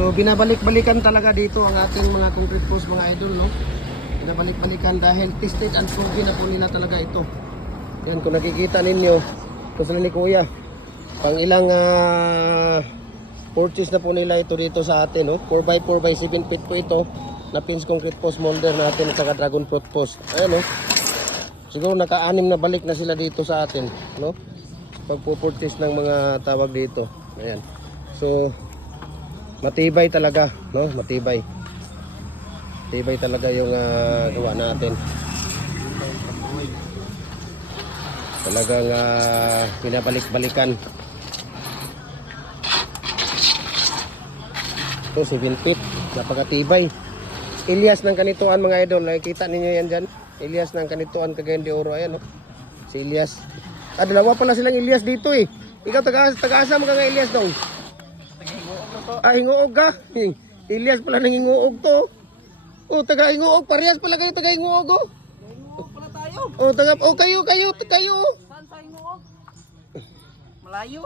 So binabalik-balikan talaga dito ang ating mga concrete post mga idol, no? Binabalik-balikan dahil tested and proven na po nila talaga ito. Yan, kung nakikita ninyo, ito sila ni Kuya. Pang ilang purchase na po nila ito dito sa atin, no? 4x4 by 7 feet po ito na pins concrete post molder natin at saka dragon fruit post. Ayan, no? Siguro naka-anim na balik na sila dito sa atin, no? Pagpo-purchase ng mga tawag dito. Ayan. So matibay talaga, no? Matibay. Matibay talaga yung gawa natin. Talagang pinabalik-balikan. Ito 7 feet, napakatibay. Ilyas ng kanituan mga idol, nakikita ninyo yan dyan. Ilyas ng kanituan Cagayan de Oro, ayan, no? Si Ilyas. Dalawa pala silang Ilyas dito eh. Ikaw taga-asa mo ka nga Ilyas dong? Hinguog ka? Ilyas pala nang hinguog to. Oh, taga-hinguog. Parehas pala kayo taga-hinguog, oh. Hinguog pala tayo. Oh, kayo. Saan sa hinguog? Malayo?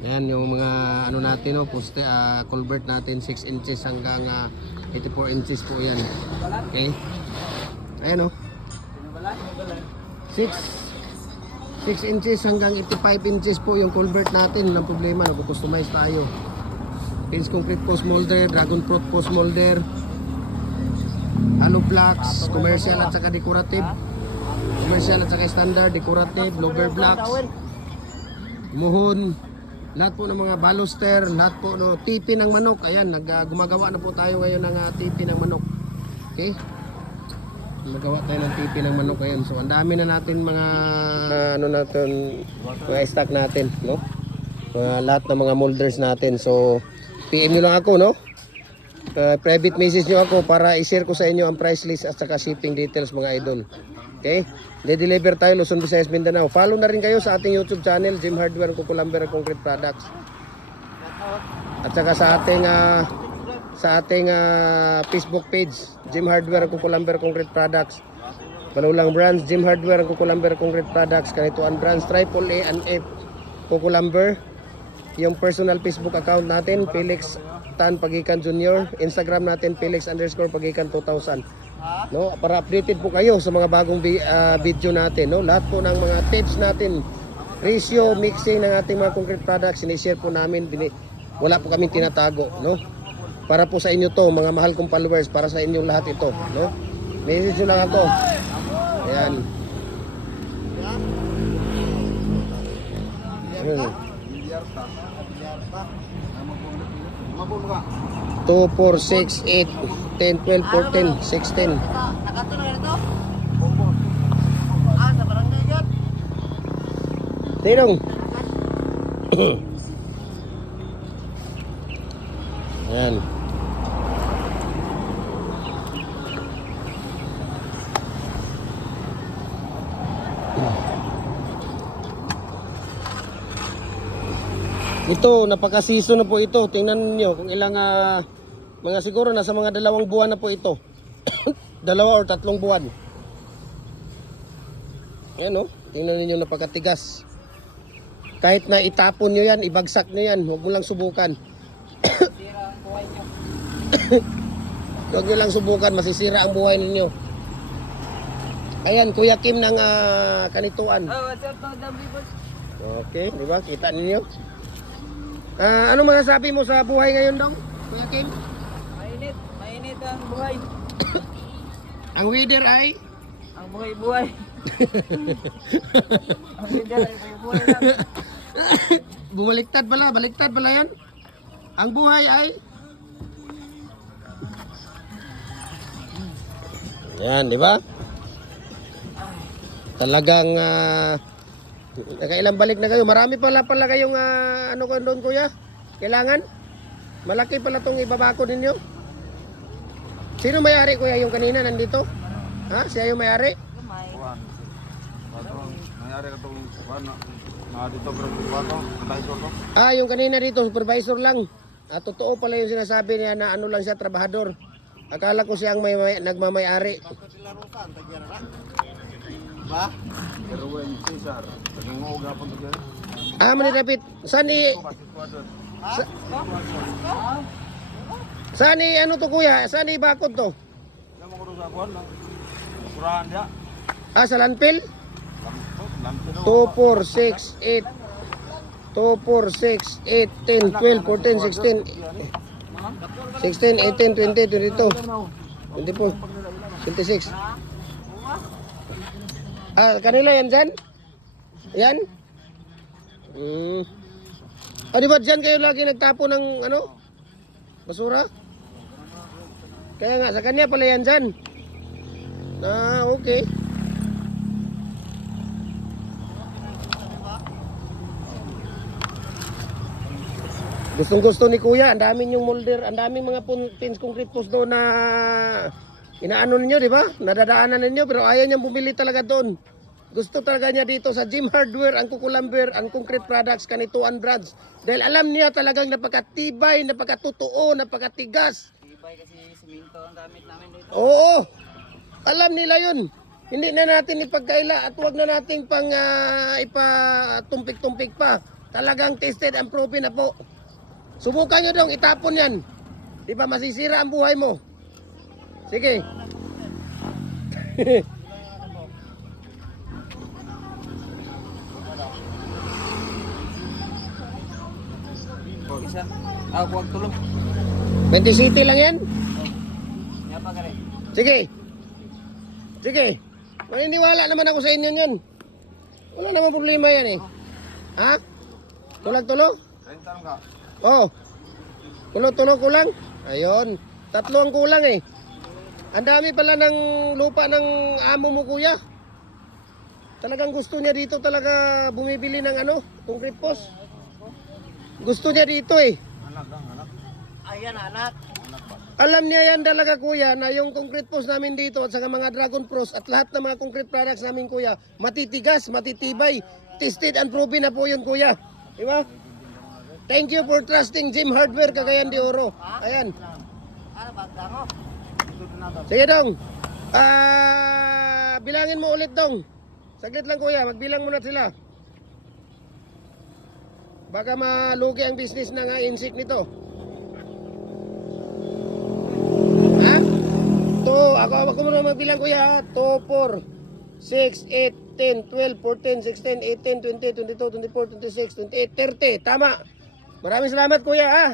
Yan yung mga ano natin, no, poste, culvert natin 6 inches hanggang 84 inches po yan. Okay. Ayan, oh. 6 inches hanggang 85 inches po yung culvert natin. Walang problema, nagko-customize tayo. Pins concrete post molder, dragon fruit post molder, hollow blocks, commercial at saka decorative. Commercial at saka standard, decorative, lower blocks, muhon, lahat po ng mga baluster, lahat po no, tipi ng manok. Ayan, gumagawa na po tayo ngayon ng tipi ng manok. Okay? Magawa tayo ng tipi ng manok ngayon. So ang dami na natin mga ano natin, mga stock natin, no? Lahat ng mga molders natin. So PM nyo lang ako, no? Private message nyo ako para i-share ko sa inyo ang price list at saka shipping details mga idol. Okay? De-deliver tayo Luzon, Visayas, Mindanao. Follow na rin kayo sa ating YouTube channel, Jim Hardware, Kukulamber, Concrete Products. At saka sa ating Facebook page, Jim Hardware, Kukulamber, Concrete Products. Manulang brands, Jim Hardware, Kukulamber, Concrete Products. Kanituan brands, Triple A and F, Kukulamber. Yung personal Facebook account natin, Felix Tan Pagikan Jr. Instagram natin, Felix_Pagikan 2000. No, para updated po kayo sa mga bagong video natin, no? Lahat po ng mga tips natin, ratio, mixing ng ating mga concrete products, sinishare po namin, wala po kaming tinatago, no? Para po sa inyo to, mga mahal kong followers, para sa inyong lahat ito, no? Message lang ako. Ayan. 2, 4, 6, 8, 10, 12, 14, 16. Nakatulog na ito? Sa barangay yan? Tinong. Ayan. Ito, napaka-season na po ito. Tingnan niyo kung ilang mga siguro nasa mga 2 buwan na po ito. 2 or 3 buwan. Ayan, oh. Tingnan niyo, napakatigas. Kahit na itapon niyo yan, ibagsak niyo yan, huwag mo lang subukan. Sira ang buhay nyo. Huwag niyo lang subukan, masisira ang buhay ninyo. Ayan, Kuya Kim ng Kanituan. What's up, Madam Bibos? Okay, di ba? Kita ninyo. Ano masasabi mo sa buhay ngayon daw, Kuya Kim? Mainit ang buhay. Ang weather ay? Ang buhay-buhay. Ang weather ay buhay-buhay lang. Baliktad pala yan. Ang buhay ay? Yan, di ba? Talagang nakailang balik na kayo. Marami pala kayong ano ko doon, Kuya? Kailangan? Malaki pala tong ibabako ninyo. Sino may-ari, Kuya, yung kanina nandito? Ha? Siya yung may-ari? May-ari ka itong dito supervisor ko. Yung kanina dito, supervisor lang. Totoo pala yung sinasabi niya na ano lang siya, trabahador. Akala ko siyang nagmamay-ari. Ba? Erwin Cesar. Naging uog hapon ito dyan. Ah, manirapit. Saan i... Basis squadron. Saan i... Ano to kuya? Saan i bakod to? Yan mo ko sa kuwan lang. Basurahan dia. Ah, sa landfill? Lampi no. 2, 4, 6, 8. 2, 4, 6, 8, 10, 12, 14, 16. 16, 18, 20, 22. 24, 26. Ah, kanila yan dyan? Yan? Ah, di ba dyan kayo lagi nagtapo ng ano? Basura? Kaya nga, sa kanya pala yan dyan. Ah, okay. Gustong gusto ni kuya, ang daming yung molder, ang daming mga pins concrete post doon na inaano ninyo, di ba? Nadadaanan ninyo, pero ayaw niyang bumili talaga doon. Gusto talaga niya dito sa Jim Hardware, ang Kukulamber, ang concrete products, kanituan brands. Dahil alam niya talagang napakatibay, napakatotoo, napakatigas. Tibay kasi siminto ang gamit namin dito. Oo, alam nila yun. Hindi na natin ipagkaila at huwag na nating pang ipatumpik-tumpik pa. Talagang tested and proven na po. Subukan nyo dong, itapon yan. Di ba masisira ang buhay mo? Sige. Isa. Ah, huwag tulong. 20 city lang yan? Nga pa galing. Sige. Sige. Maniniwala naman ako sa inyo yan. Wala naman problema yan eh. Ha? Tulag-tulo? 30 lang ka. Oh. Tulo-tulo kulang? Ayun. 3 ang kulang eh. Ang dami pala ng lupa ng amo mo kuya. Talagang gusto niya dito talaga bumibili ng ano, concrete post. Gusto niya dito eh. Anak lang, anak. Ayan, anak. Anak ba? Alam niya yan talaga kuya na yung concrete post namin dito at saka mga Dragon Pros at lahat ng mga concrete products namin kuya, matitigas, matitibay, tested and proven na po yun kuya. Di ba? Thank you for trusting Jim Hardware Cagayan de Oro. Ayan. Ano ba, damo? Sige dong. Bilangin mo ulit dong. Saglit lang kuya, magbilang muna sila. Baka malugi ang business ng insect nito. Ha? Ako muna magbilang kuya. 2, 4, 6, 8, 10, 12, 14, 16, 18, 20, 22, 24, 26, 28, 30. Tama. Maraming salamat kuya ha.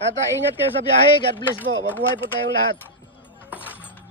At ingat kayo sa biyahe. God bless po. Mabuhay po tayong lahat.